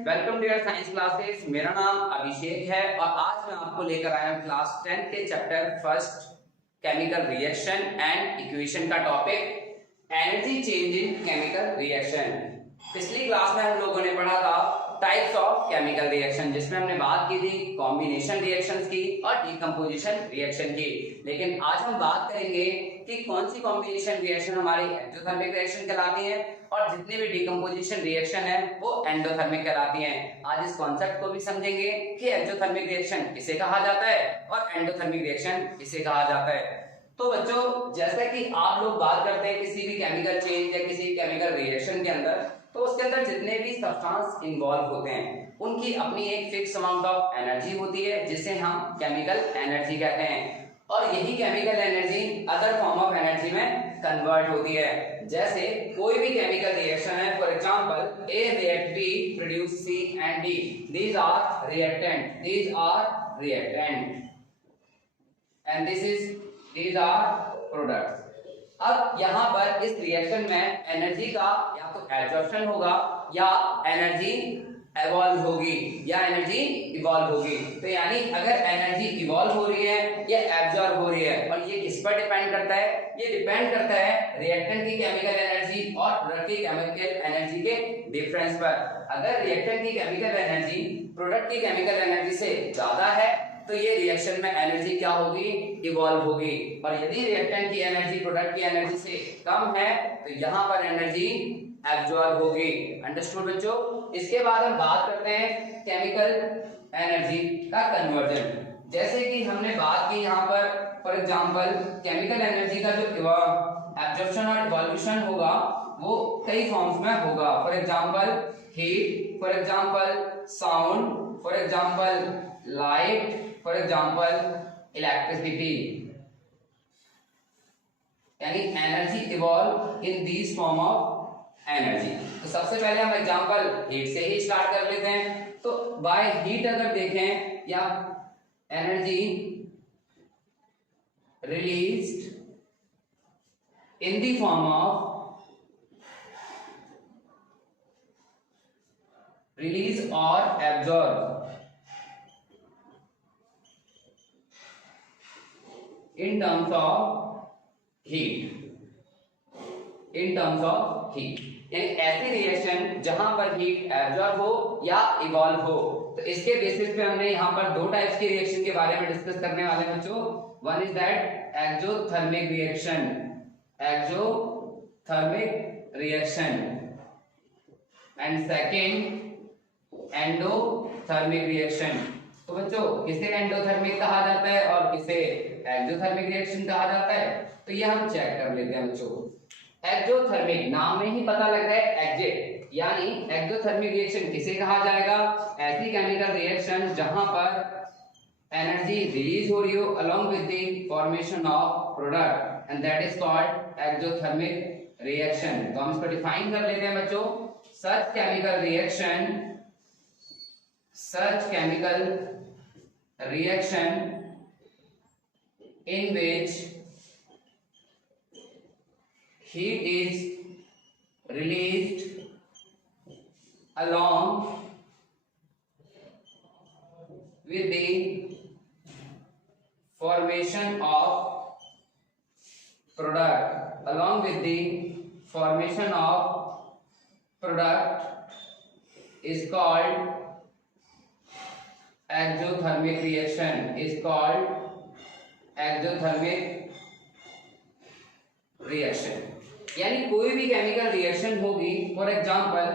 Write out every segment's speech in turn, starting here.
Welcome to your science classes. मेरा नाम अभिषेक है और आज मैं आपको लेकर आया हूं क्लास 10 के chapter first chemical reaction and equation का topic energy change in chemical reaction. पिछली क्लास में हम लोगों ने पढ़ा था टाइप्स ऑफ केमिकल रिएक्शन, जिसमें हमने बात की थी कॉम्बिनेशन रिएक्शंस की और डिकम्पोजिशन रिएक्शन की। लेकिन आज हम बात करेंगे कि कौन सी कॉम्बिनेशन रिएक्शन हमारी एक्सोथर्मिक रिएक्शन कहलाती है और जितनी भी डिकम्पोजिशन रिएक्शन है वो एंडोथर्मिक कहलाती हैं। आज इस कॉन्सेप्ट को भी समझेंगे कि एक्सोथर्मिक रिएक्शन किसे कहा जाता है और एंडोथर्मिक रिएक्शन किसे कहा जाता है। तो बच्चों, जैसा कि आप लोग बात करते हैं किसी भी केमिकल चेंज या किसी केमिकल रिएक्शन के अंदर, तो उसके अंदर जितने भी सब्सटेंस इन्वॉल्व होते हैं उनकी अपनी एक फिक्स अमाउंट ऑफ एनर्जी होती है जिसे हम केमिकल एनर्जी कहते हैं, और यही chemical energy other form of energy में कन्वर्ट होती है। जैसे कोई भी केमिकल रिएक्शन है, for example A react B produce C and D, these are reactant and these are products। अब यहाँ पर इस रिएक्शन में एनर्जी का या तो एब्जॉर्प्शन होगा या एनर्जी एवॉल्व होगी या एनर्जी इवॉल्व होगी। तो यानी अगर एनर्जी इवॉल्व हो रही है या एब्जॉर्ब हो रही है, और ये किस पर डिपेंड करता है? ये डिपेंड करता है रिएक्टेंट की केमिकल एनर्जी और प्रोडक्ट की केमिकल एनर्जी के डिफरेंस पर। अगर रिएक्टेंट की केमिकल एनर्जी प्रोडक्ट की केमिकल एनर्जी से ज्यादा है तो ये रिएक्शन में एनर्जी क्या होगी? इवॉल्व होगी। और यदि रिएक्टेंट की एनर्जी प्रोडक्ट की एनर्जी से कम है तो यहाँ पर एनर्जी एब्जॉर्ब होगी। अंडरस्टूड बच्चों? इसके बाद हम बात करते हैं केमिकल एनर्जी का कन्वर्जन। जैसे कि हमने बात की यहाँ पर, फॉर एग्जांपल केमिकल एनर्जी का जो एब्जॉर्प्शन और इवोल्यूशन होगा वो कई फॉर्म्स में होगा। For example heat, for example sound, for example light, for example electricity. यानी energy evolve in these form of energy. तो सबसे पहले हम एग्जांपल हीट से ही स्टार्ट कर लेते हैं। तो बाय हीट अगर देखें या energy released in the form of release और absorb in terms of heat, यानी ऐसी रिएक्शन जहां पर हीट एब्जॉर्ब हो या इवॉल्व हो। तो इसके बेसिस पे हमने यहाँ पर दो टाइप्स की रिएक्शन के बारे में डिस्कस करने वाले हैं बच्चों। One is that exothermic reaction and second endothermic reaction. तो बच्चों, किसे एंडोथर्मिक कहा जाता है और किसे एक्सोथर्मिक रिएक्शन कहा जाता है, तो ये हम चेक कर लेते हैं बच्चों। एक्सोथर्मिक, नाम में ही पता लग रहा है एग्जिट, यानी एक्सोथर्मिक रिएक्शन किसे कहा जाएगा? ऐसी केमिकल रिएक्शन जहां पर एनर्जी रिलीज हो रही हो along with the formation of product, and that is called exothermic reaction. तो हम इसको डिफाइन कर लेते हैं बच्चों। Such chemical reaction in which heat is released along with the formation of product is called exothermic reaction. यानी कोई भी केमिकल रिएक्शन होगी, फॉर एग्जांपल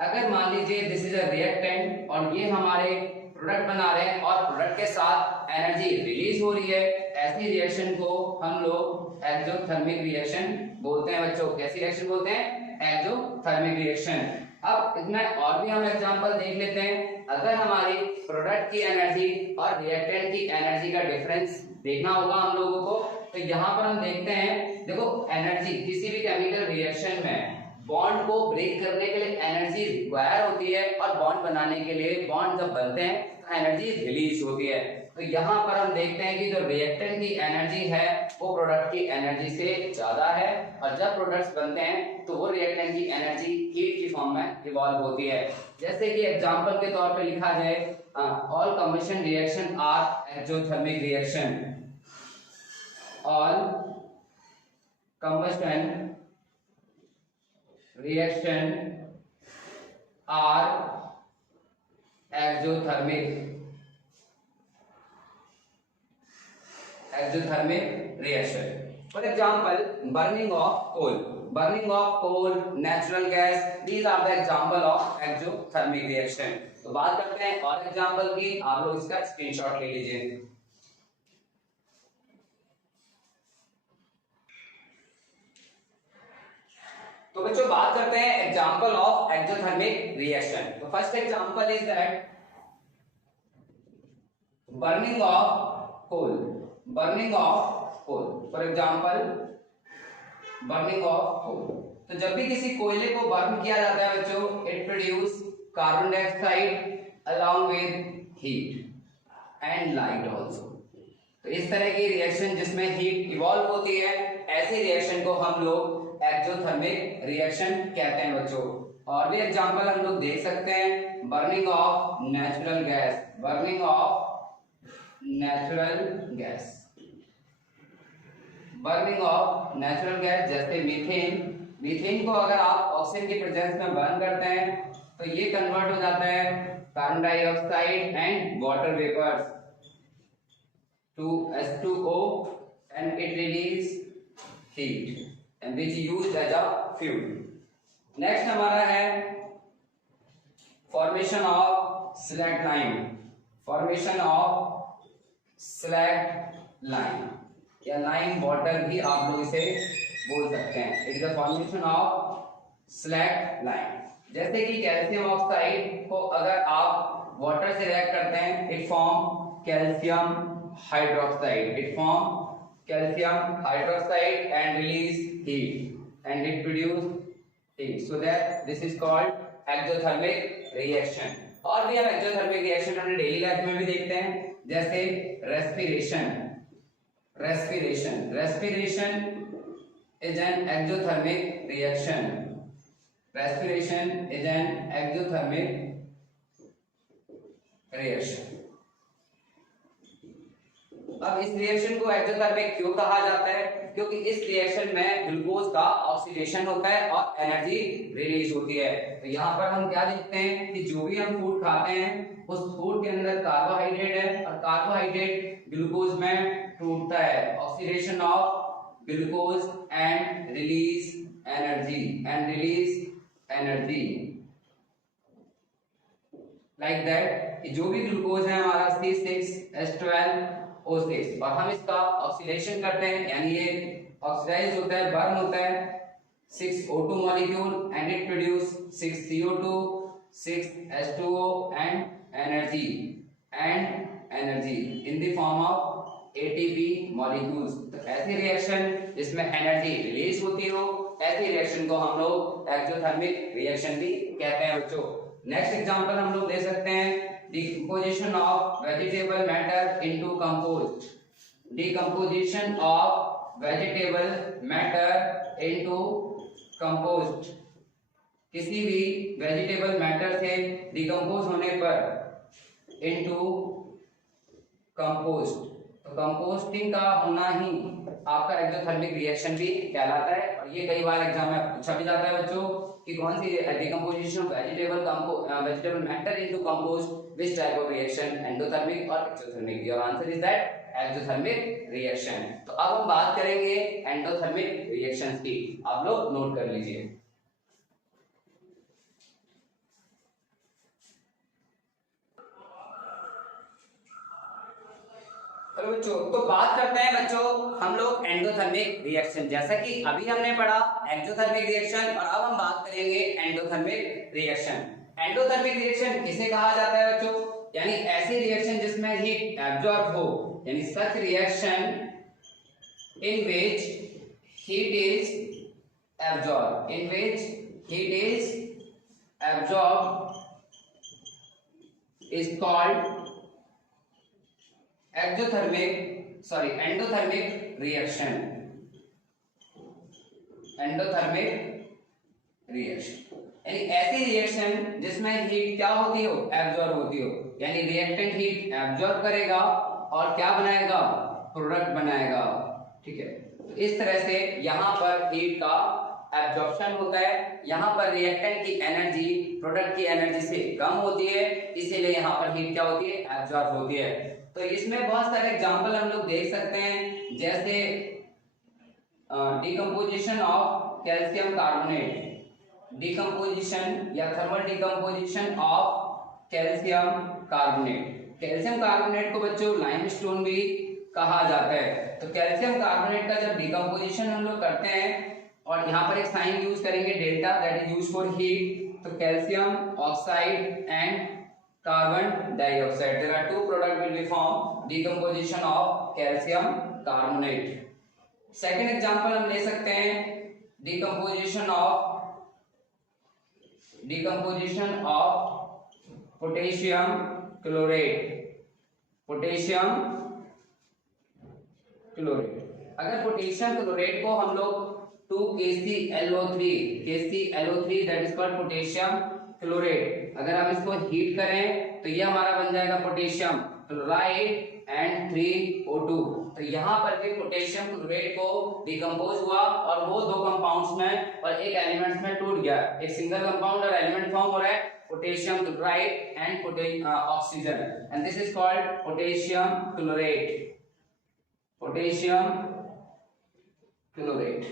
अगर मान लीजिए दिस इज अ रिएक्टेंट और ये हमारे प्रोडक्ट बना रहे हैं और प्रोडक्ट के साथ एनर्जी रिलीज हो रही है, ऐसी रिएक्शन को हम लोग एक्सोथर्मिक रिएक्शन बोलते हैं बच्चों। कैसी रिएक्शन बोलते हैं? Exothermic reaction. अब इसमें और भी हम एग्जांपल देख लेते हैं। अगर हमारी प्रोडक्ट की एनर्जी और रिएक्टेंट की एनर्जी का डिफरेंस देखना होगा हम लोगों को, तो यहाँ पर हम देखते हैं, देखो एनर्जी किसी भी केमिकल रिएक्शन में बॉन्ड को ब्रेक करने के लिए एनर्जी रिक्वायर होती है और बॉन्ड बनाने के लिए, बॉन्ड जब बनते हैं तो एनर्जी रिलीज होती है। तो यहाँ पर हम देखते हैं कि जो रिएक्टेंट की एनर्जी है वो प्रोडक्ट की एनर्जी से ज्यादा है, और जब प्रोडक्ट्स बनते हैं तो वो रिएक्टेंट की एनर्जी हीट की फॉर्म में इवॉल्व होती है। जैसे कि एग्जांपल के तौर पे लिखा जाए, all combustion reaction are exothermic reaction, all combustion reaction are exothermic reaction. For example, burning of coal, natural gas, these are the example of exothermic reaction. तो बात करते हैं और एग्जांपल की, आप लोग इसका स्क्रीनशॉट ले लीजिए। तो बच्चों बात करते हैं एग्जांपल ऑफ एक्सोथर्मिक रिएक्शन। तो first example is that burning of coal. For example burning of coal. तो जब भी किसी कोयले को बर्न किया जाता है बच्चों, it produce carbon dioxide along with heat and light also. तो इस तरह की रिएक्शन जिसमें हीट इवॉल्व होती है, ऐसी रिएक्शन को हम लोग एक्सोथर्मिक रिएक्शन कहते हैं बच्चों। और भी एग्जांपल हम लोग देख सकते हैं, burning of natural gas, burning of natural gas जैसे मीथेन को अगर आप ऑक्सीजन की प्रेजेंस में बर्न करते हैं तो ये कन्वर्ट हो जाता है carbon dioxide and water vapours to H2O and it release heat and which used as a fuel. Next हमारा है फॉर्मेशन ऑफ स्लैक लाइन या लाइन वाटर भी आप लोग इसे बोल सकते हैं। It is the formation of slack line. जैसे कि कैल्शियम ऑक्साइड को अगर आप वाटर से रिएक्ट करते हैं, it form calcium hydroxide and release heat and it produce heat, so that this is called exothermic reaction. और भी हम एक्सोथर्मिक रिएक्शन अपने डेली लाइफ में भी देखते हैं, जैसे respiration is an exothermic reaction. Respiration is an exothermic reaction. अब इस रिएक्शन को एक्सोथर्मिक क्यों कहा जाता है? क्योंकि इस रिएक्शन में ग्लूकोज का ऑक्सीडेशन होता है और एनर्जी रिलीज होती है। तो यहाँ पर हम क्या देखते हैं कि जो भी हम फूड खाते हैं उस फूड के अंदर कार्बोहाइड्रेट है और कार्बोहाइड्रेट ग्लूकोज में टूटता है, oxidation of glucose and release energy like that. जो भी ग्लूकोज है हमारा C6H12O6 और हम इसका ऑक्सीडेशन करते हैं, यानी ये ऑक्सीडाइज होता है, बर्न होता है 6O2 molecule and it produce 6CO2, 6H2O and energy in the form of ATP molecules. तो ऐसी रिएक्शन जिसमें एनर्जी रिलीज होती हो, ऐसी रिएक्शन को हम लोग एक्सोथर्मिक रिएक्शन भी कहते हैं बच्चों। नेक्स्ट एग्जांपल हम लोग दे सकते हैं, decomposition of vegetable matter into compost. Decomposition of vegetable matter into compost. किसी भी वेजिटेबल मैटर से डिकम्पोज होने पर इनटू कंपोस्ट, तो कंपोस्टिंग का होना ही आपका एक्सोथर्मिक रिएक्शन भी कहलाता है। और ये कई बार एग्जाम में पूछा भी जाता है बच्चों कि कौन सी decomposition of vegetable matter into compost, which type of reaction, endothermic और exothermic. Your answer is that exothermic reaction. तो अब हम बात करेंगे एंडोथर्मिक रिएक्शंस की, आप लोग नोट कर लीजिए। बच्चों तो बात करते हैं बच्चों हम लोग एंडोथर्मिक रिएक्शन। जैसा कि अभी हमने पढ़ा एक्सोथर्मिक रिएक्शन और अब हम बात करेंगे एंडोथर्मिक रिएक्शन। एंडोथर्मिक रिएक्शन किसे कहा जाता है बच्चों? यानी ऐसी रिएक्शन जिसमें हीट एब्जॉर्ब हो, यानी such reaction in which heat is absorb is called endothermic reaction, यानी ऐसी रिएक्शन जिसमें हीट क्या होती हो, एब्जॉर्ब होती हो, यानी रिएक्टेंट हीट एब्जॉर्ब करेगा और क्या बनाएगा, प्रोडक्ट बनाएगा। ठीक है, तो इस तरह से यहाँ पर हीट का एब्जॉर्प्शन होता है, यहाँ पर रिएक्टेंट की एनर्जी प्रोडक्ट की एनर्जी से कम होती है, इसीलिए यहाँ पर हीट क्या होती है, एब्जॉर्ब होती है। तो इसमें बहुत सारे एग्जांपल हम लोग देख सकते हैं, जैसे decomposition of calcium carbonate, decomposition या thermal decomposition of calcium carbonate. Calcium carbonate को बच्चों लाइमस्टोन भी कहा जाता है। तो कैल्शियम कार्बोनेट का जब डिकम्पोजिशन हम लोग करते हैं और यहाँ पर एक साइन यूज करेंगे delta, that is used for heat. तो calcium oxide and carbon dioxide, there are two product will be form decomposition of calcium carbonate. Second example हम ले सकते हैं डिकम्पोजिशन ऑफ पोटेशियम क्लोरेट, अगर पोटेशियम क्लोरेट को हम लोग 2KClO3 that is called potassium chlorate, अगर हम इसको हीट करें तो ये हमारा बन जाएगा पोटेशियम क्लोराइड एंड 3O2। तो यहाँ पर भी पोटेशियम क्लोरेट को डिकम्पोज हुआ और वो दो कंपाउंड्स में और एक एलिमेंट्स में टूट गया, एक सिंगल कंपाउंड और एलिमेंट फॉर्म हो रहा है potassium chloride and oxygen, and this is called potassium chlorate.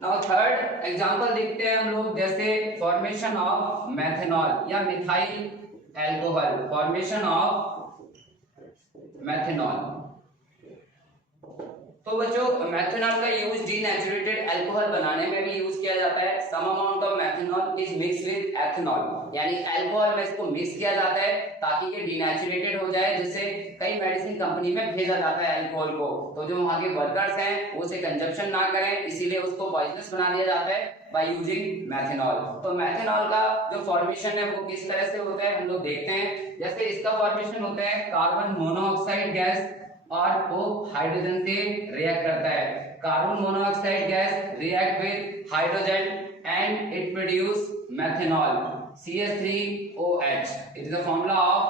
Now third example देखते हैं हम लोग, जैसे फॉर्मेशन ऑफ मेथनॉल या methyl alcohol, formation of methanol. तो बच्चों मेथनॉल का यूज डीनेचुरेटेड अल्कोहल बनाने में भी यूज किया जाता है। Some amount of methanol is mixed with ethanol, यानी अल्कोहल में इसको मिक्स किया जाता है ताकि ये डीनेचुरेटेड हो जाए, जिससे कई मेडिसिन कंपनी में भेजा जाता है अल्कोहल को। तो जो वहां के वर्कर्स हैं वो उसे कंजप्शन ना करें, इसीलिए उसको पॉइजनस बना दिया जाता है बाय यूजिंग मेथनॉल। तो मेथनॉल का जो फॉर्मेशन है वो किस तरह से होता है हम लोग देखते हैं। जैसे इसका फॉर्मेशन होता है कार्बन मोनोऑक्साइड गैस और वो हाइड्रोजन से रिएक्ट करता है। Carbon monoxide gas react with hydrogen and it produce methanol CH3OH। It is the formula of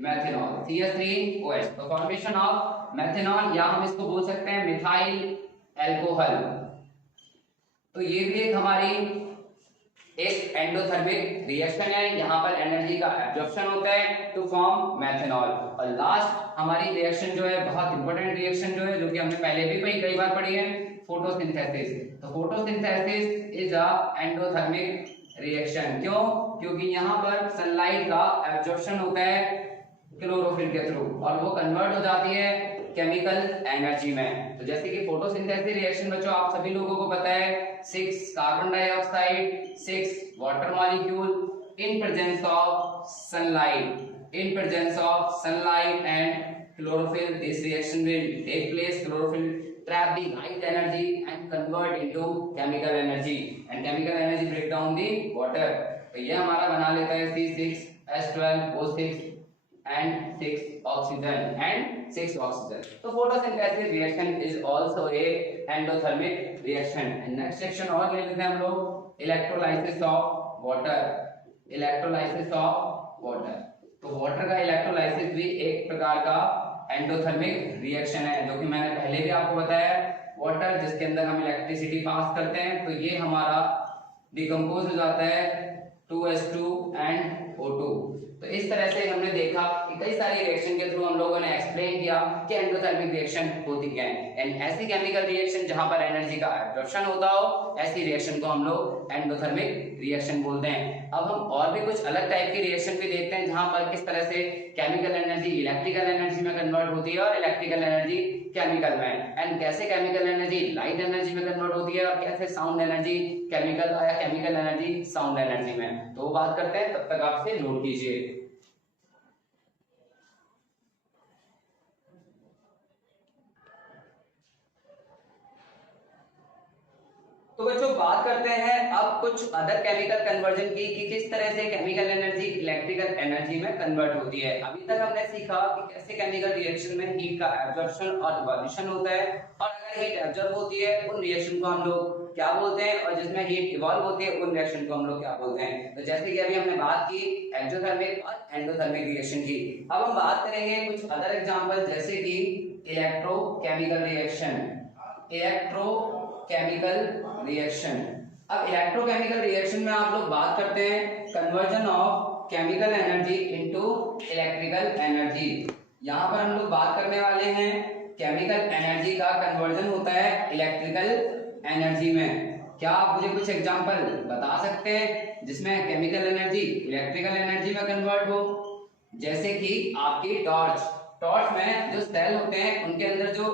methanol CH3OH। तो फॉर्मेशन ऑफ मेथनॉल या हम इसको बोल सकते हैं मिथाइल एल्कोहल। तो ये भी एक हमारी एक एंडोथर्मिक रिएक्शन है, यहाँ पर एनर्जी का एब्जॉर्प्शन होता है टू फॉर्म मेथनॉल। और लास्ट हमारी रिएक्शन जो है बहुत इंपॉर्टेंट रिएक्शन जो है, जो कि हमने पहले भी कई बार पढ़ी है, फोटोसिंथेसिस। तो photosynthesis is a endothermic reaction. क्यों? क्योंकि यहाँ पर सनलाइट का एब्जॉर्प्शन होता है क्लोरोफिल के थ्रू और वो कन्वर्ट हो जाती है केमिकल एनर्जी में। तो जैसे कि फोटोसिंथेसिस रिएक्शन बच्चों आप सभी लोगों को पता है, 6 carbon dioxide 6 water molecule in presence of sunlight and chlorophyll, this reaction will take place. Chlorophyll trap the light energy and convert into chemical energy, and chemical energy break down the water. तो ये हमारा बना लेता है C6H12O6 and 6 oxygen. So photosynthesis reaction is also a endothermic reaction. And next section और ले लेते हैं हम लोग electrolysis of water. तो वाटर का इलेक्ट्रोलाइसिस भी एक प्रकार का एंडोथर्मिक रिएक्शन है, जो कि मैंने पहले भी आपको बताया। वाटर जिसके अंदर हम इलेक्ट्रिसिटी पास करते हैं, तो ये हमारा डिकम्पोज हो जाता है 2H2 and O2। तो इस तरह से हमने देखा कि कई सारी रिएक्शन के थ्रू हम लोगों ने एक्सप्लेन किया कि एंडोथर्मिक रिएक्शन होती क्या है। एंड ऐसी केमिकल रिएक्शन जहां पर एनर्जी का एब्जॉर्प्शन होता हो, ऐसी रिएक्शन को हम लोग एंडोथर्मिक रिएक्शन बोलते हैं। अब हम और भी कुछ अलग टाइप की रिएक्शन भी देखते हैं, जहां पर किस तरह से केमिकल एनर्जी इलेक्ट्रिकल एनर्जी में कन्वर्ट होती है और इलेक्ट्रिकल एनर्जी केमिकल में, एंड कैसे केमिकल एनर्जी लाइट एनर्जी में कन्वर्ट होती है और कैसे साउंड एनर्जी केमिकल या केमिकल एनर्जी साउंड एनर्जी में। तो वो बात करते हैं, तब तक आपसे नोट कीजिए। तो बच्चों बात करते हैं अब कुछ अदर केमिकल कन्वर्जन की कि किस तरह से केमिकल एनर्जी इलेक्ट्रिकल एनर्जी में कन्वर्ट होती है। अभी तक हमने सीखा कि कैसे केमिकल रिएक्शन में हीट का एब्जॉर्प्शन और इवोल्यूशन होता है, और अगर हीट एब्जॉर्ब होती है उन रिएक्शन को हम लोग क्या बोलते हैं, और जिसमें हीट इवॉल्व होती है उन रिएक्शन को हम लोग क्या बोलते हैं। तो जैसे कि अभी हमने बात की एक्सोथर्मिक और एंडोथर्मिक रिएक्शन की, अब हम बात करेंगे कुछ अदर एग्जांपल जैसे कि इलेक्ट्रोकेमिकल रिएक्शन। इलेक्ट्रोकेमिकल रिएक्शन, अब इलेक्ट्रोकेमिकल रिएक्शन में आप लोग बात करते हैं conversion of chemical energy into electrical energy. यहां पर हम लोग बात करने वाले हैं केमिकल एनर्जी का कन्वर्जन होता है इलेक्ट्रिकल एनर्जी में। क्या आप मुझे कुछ एग्जांपल बता सकते हैं जिसमें केमिकल एनर्जी इलेक्ट्रिकल एनर्जी में कन्वर्ट हो? जैसे कि आपकी टॉर्च में जो सेल होते हैं उनके अंदर जो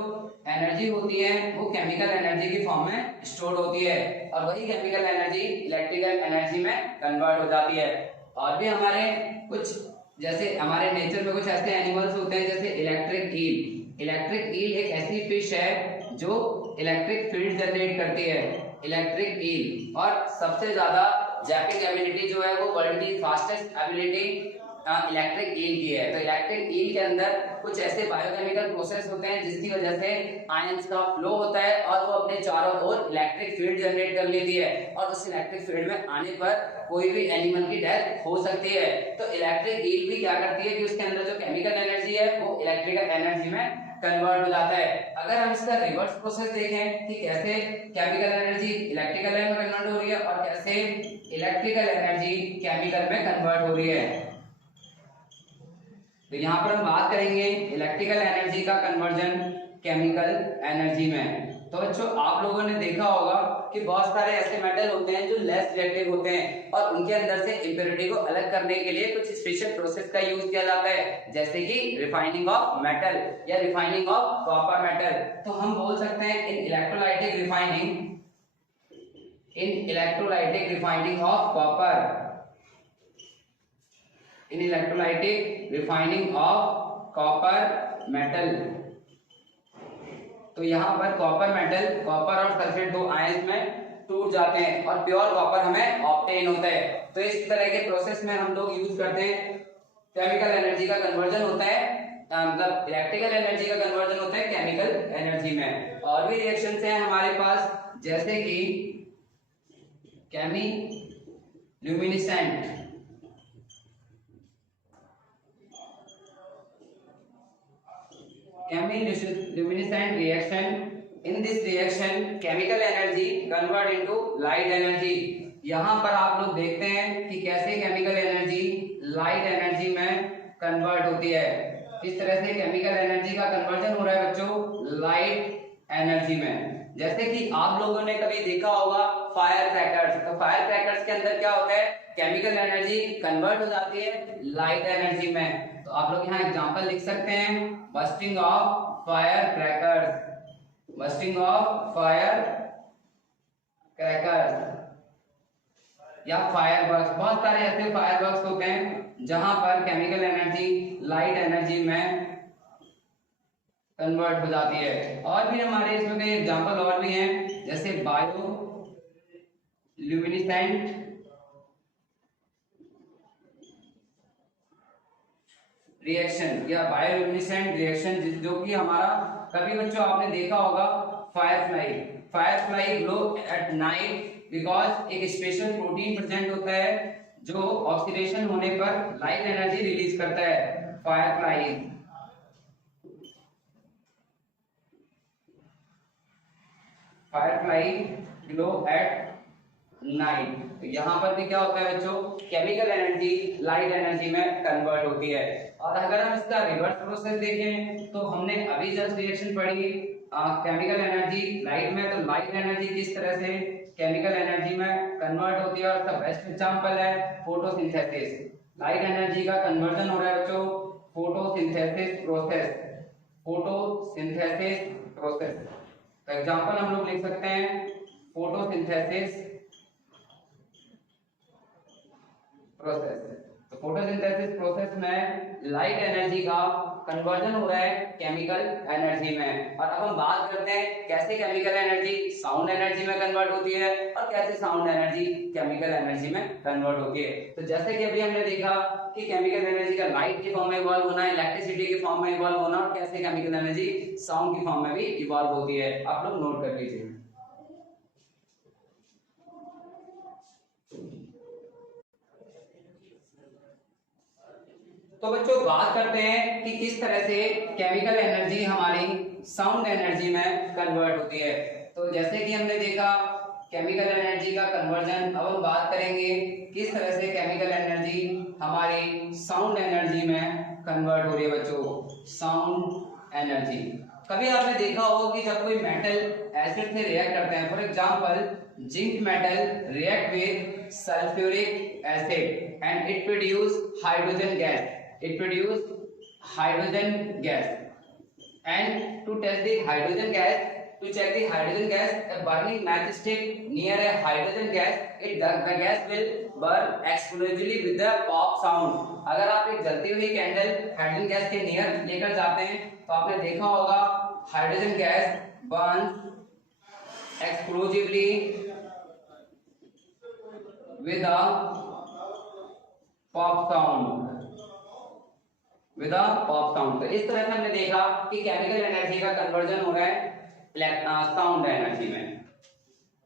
एनर्जी होती है वो केमिकल एनर्जी की फॉर्म में स्टोर होती है, और वही केमिकल एनर्जी इलेक्ट्रिकल एनर्जी में कन्वर्ट हो जाती है। और भी हमारे कुछ जैसे हमारे नेचर में कुछ ऐसे एनिमल्स होते हैं जैसे इलेक्ट्रिक ईल। इलेक्ट्रिक ईल एक ऐसी फिश है जो इलेक्ट्रिक फील्ड जनरेट करती है, इलेक्ट्रिक ईल। और सबसे ज्यादा जैपिंग एबिलिटी जो है वो वर्ल्ड की फास्टेस्ट एबिलिटी इलेक्ट्रिक ईल की है। तो इलेक्ट्रिक ईल के अंदर कुछ ऐसे बायोकेमिकल प्रोसेस होते हैं जिसकी वजह से आयंस का फ्लो होता है और वो अपने चारों ओर इलेक्ट्रिक फील्ड जनरेट कर लेती है, और उस इलेक्ट्रिक फील्ड में आने पर कोई भी एनिमल की डेथ हो सकती है। तो इलेक्ट्रिक ईल भी क्या करती है कि उसके अंदर जो केमिकल एनर्जी है वो इलेक्ट्रिकल एनर्जी में कन्वर्ट हो जाता है। अगर हम इसका रिवर्स प्रोसेस देखें कि कैसे केमिकल एनर्जी इलेक्ट्रिकल में कन्वर्ट हो रही है और कैसे इलेक्ट्रिकल एनर्जी केमिकल में कन्वर्ट हो रही है, तो यहाँ पर हम बात करेंगे इलेक्ट्रिकल एनर्जी का कन्वर्जन केमिकल एनर्जी में। तो बच्चों आप लोगों ने देखा होगा कि बहुत सारे ऐसे मेटल होते हैं जो लेस रिएक्टिव होते हैं, और उनके अंदर से इंप्योरिटी को अलग करने के लिए कुछ स्पेशल प्रोसेस का यूज किया जाता है, जैसे कि रिफाइनिंग ऑफ मेटल या रिफाइनिंग ऑफ कॉपर मेटल। तो हम बोल सकते हैं in electrolytic refining of copper, in electrolytic refining of copper metal. तो यहाँ पर कॉपर मेटल, कॉपर और सल्फेट दो आयंस में टूट जाते हैं और प्योर कॉपर हमें ऑब्टेन होता है। तो इस तरह के प्रोसेस में हम लोग यूज करते हैं, केमिकल एनर्जी का कन्वर्जन होता है, मतलब इलेक्ट्रिकल एनर्जी का कन्वर्जन होता है केमिकल एनर्जी में। और भी रिएक्शंस हैं हमारे पास जैसे कि केमिल्यूमिनेसेंट। Chemiluminescent reaction. In this reaction, chemical energy convert into light energy. यहाँ पर आप लोग देखते हैं कि कैसे केमिकल एनर्जी लाइट एनर्जी में कन्वर्ट होती है। इस तरह से केमिकल एनर्जी का कन्वर्जन हो रहा है बच्चों लाइट एनर्जी में। जैसे कि आप लोगों ने कभी देखा होगा फायर क्रैकर्स, तो फायर क्रैकर्स के अंदर क्या होता है, केमिकल एनर्जी कन्वर्ट हो जाती है लाइट एनर्जी में। तो आप लोग यहाँ एग्जांपल लिख सकते हैं bursting of fire crackers, bursting of fire crackers या फायरवर्क्स। बहुत सारे ऐसे फायरवर्क्स होते हैं जहां पर केमिकल एनर्जी लाइट एनर्जी में कन्वर्ट हो जाती है। और भी हमारे इसमें कई एग्जांपल और भी हैं जैसे बायो ल्यूमिनेसेंट रिएक्शन या बायोल्यूमिनेसेंट रिएक्शन, जो कि हमारा कभी बच्चों आपने देखा होगा Firefly glow at night because एक स्पेशल प्रोटीन प्रेजेंट होता है जो ऑक्सीडेशन होने पर लाइट एनर्जी रिलीज करता है। Firefly glow at night. तो यहाँ पर भी क्या होता है बच्चों, केमिकल एनर्जी लाइट एनर्जी में कन्वर्ट होती है। और अगर हम इसका रिवर्स प्रोसेस देखें तो हमने अभी जस्ट रिएक्शन पढ़ी केमिकल एनर्जी लाइट में, तो लाइट एनर्जी किस तरह से केमिकल एनर्जी में कन्वर्ट होती है, और उसका बेस्ट एग्जांपल है फोटोसिंथेसिस। लाइट एनर्जी का कन्वर्जन हो रहा है बच्चों फोटोसिंथेसिस प्रोसेस, फोटोसिंथेसिस प्रोसेस। तो एग्जांपल हम लोग लिख सकते हैं फोटोसिंथेसिस प्रोसेस। तो फोटोसिंथेसिस प्रोसेस में लाइट एनर्जी का कन्वर्जन हो रहा है केमिकल एनर्जी में। और अब हम बात करते हैं कैसे केमिकल एनर्जी साउंड एनर्जी में कन्वर्ट होती है और कैसे साउंड एनर्जी केमिकल एनर्जी में कन्वर्ट होती है। तो जैसे कि अभी हमने देखा कि केमिकल एनर्जी का लाइट के फॉर्म में इवॉल्व होना, इलेक्ट्रिसिटी के फॉर्म में इवॉल्व होना, और कैसे केमिकल एनर्जी साउंड के फॉर्म में भी इवॉल्व होती है, आप लोग नोट कर लीजिए। तो बच्चों बात करते हैं कि किस तरह से केमिकल एनर्जी हमारी साउंड एनर्जी में कन्वर्ट होती है। तो जैसे कि हमने देखा केमिकल एनर्जी का कन्वर्जन, अब हम बात करेंगे किस तरह से केमिकल एनर्जी हमारी साउंड एनर्जी में कन्वर्ट हो रही है। बच्चों साउंड एनर्जी, कभी आपने देखा होगा कि जब कोई मेटल एसिड से रिएक्ट करते हैं, for example zinc metal react with sulphuric acid and it produce hydrogen gas, it produce hydrogen gas, and to test the hydrogen gas, to check the hydrogen gas, a burning matchstick near a hydrogen gas, the gas will burn explosively with the pop sound। अगर आप एक जलती हुई candle hydrogen gas के near लेकर जाते हैं तो आपने देखा होगा hydrogen gas burn explosively with a pop sound, with a pop sound. तो इस तरह से हमने देखा कि केमिकल एनर्जी का कन्वर्जन हो रहा है साउंड एनर्जी में।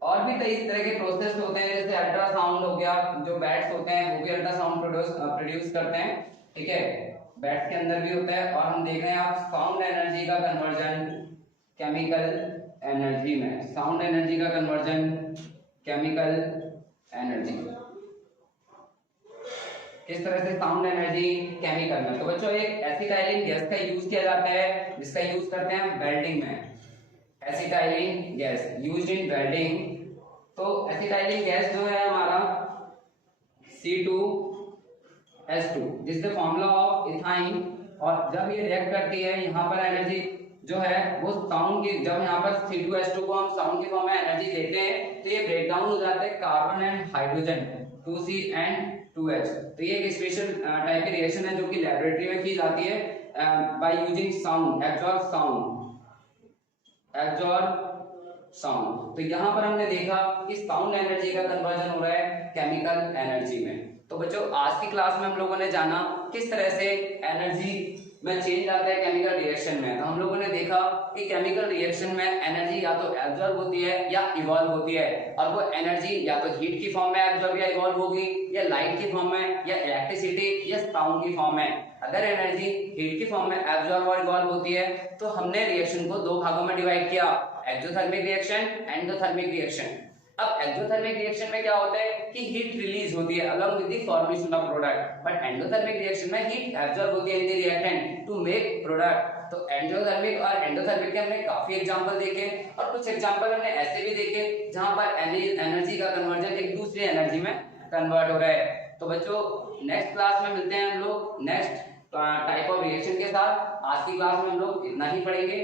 और भी कई तरह के प्रोसेस होते हैं, जैसे अल्ट्रासाउंड हो गया, जो बैट्स होते हैं वो भी अल्ट्रासाउंड प्रोड्यूस करते हैं, ठीक है, बैट्स के अंदर भी होता है। और हम देख रहे हैं आप साउंड एनर्जी का कन्वर्जन केमिकल एनर्जी में, साउंड एनर्जी का कन्वर्जन केमिकल एनर्जी, किस तरह से साउंड एनर्जी केमिकल में। तो बच्चों एक एसिटाइलिन गैस का यूज किया जाता है, जिसका यूज करते हैं वेल्डिंग में, acetylene gas used in welding. तो एसिटाइलिन गैस जो है हमारा C2H2, this is the formula of ethyne. और जब ये रिएक्ट करती है यहाँ पर एनर्जी जो है वो साउंड की, जब यहाँ पर C2H2 को हम साउंड के फॉर्म में एनर्जी देते हैं तो ये ब्रेक डाउन हो जाता है carbon and hydrogen 2C and 2H। तो ये एक स्पेशल टाइप की रिएक्शन है जो कि लैबोरेटरी में की जाती है by using sound, absorb sound. तो यहाँ पर हमने देखा कि साउंड एनर्जी का कन्वर्जन हो रहा है केमिकल एनर्जी में। तो बच्चों आज की क्लास में हम लोगों ने जाना किस तरह से एनर्जी में चेंज आता है केमिकल रिएक्शन में। तो हम लोगों ने देखा कि केमिकल रिएक्शन में एनर्जी या तो एब्जॉर्ब होती है या इवॉल्व होती है, और वो एनर्जी या तो हीट की फॉर्म में एब्जॉर्ब या इवॉल्व होगी, या लाइट की फॉर्म में, या इलेक्ट्रिसिटी या साउंड की फॉर्म में। अगर एनर्जी हीट की फॉर्म में एब्जॉर्ब और इवॉल्व होती है तो हमने रिएक्शन को दो भागों में डिवाइड किया, एक्सोथर्मिक रिएक्शन, एंडोथर्मिक रिएक्शन। अब एक्सोथर्मिक रिएक्शन में क्या होता है कि हीट रिलीज होती है along with the formation of product, but endothermic reaction में हीट एब्जॉर्ब होती है in the reactant to make product. तो एक्सोथर्मिक और एंडोथर्मिक के हमने काफी एग्जांपल देखे, और कुछ एग्जांपल हमने ऐसे भी देखे जहां पर एनर्जी का कन्वर्जन एक दूसरी एनर्जी में कन्वर्ट हो रहा है। तो बच्चों नेक्स्ट क्लास में मिलते हैं हम लोग नेक्स्ट टाइप ऑफ रिएक्शन के साथ। आज की क्लास में हम लोग इतना ही पढ़ेंगे।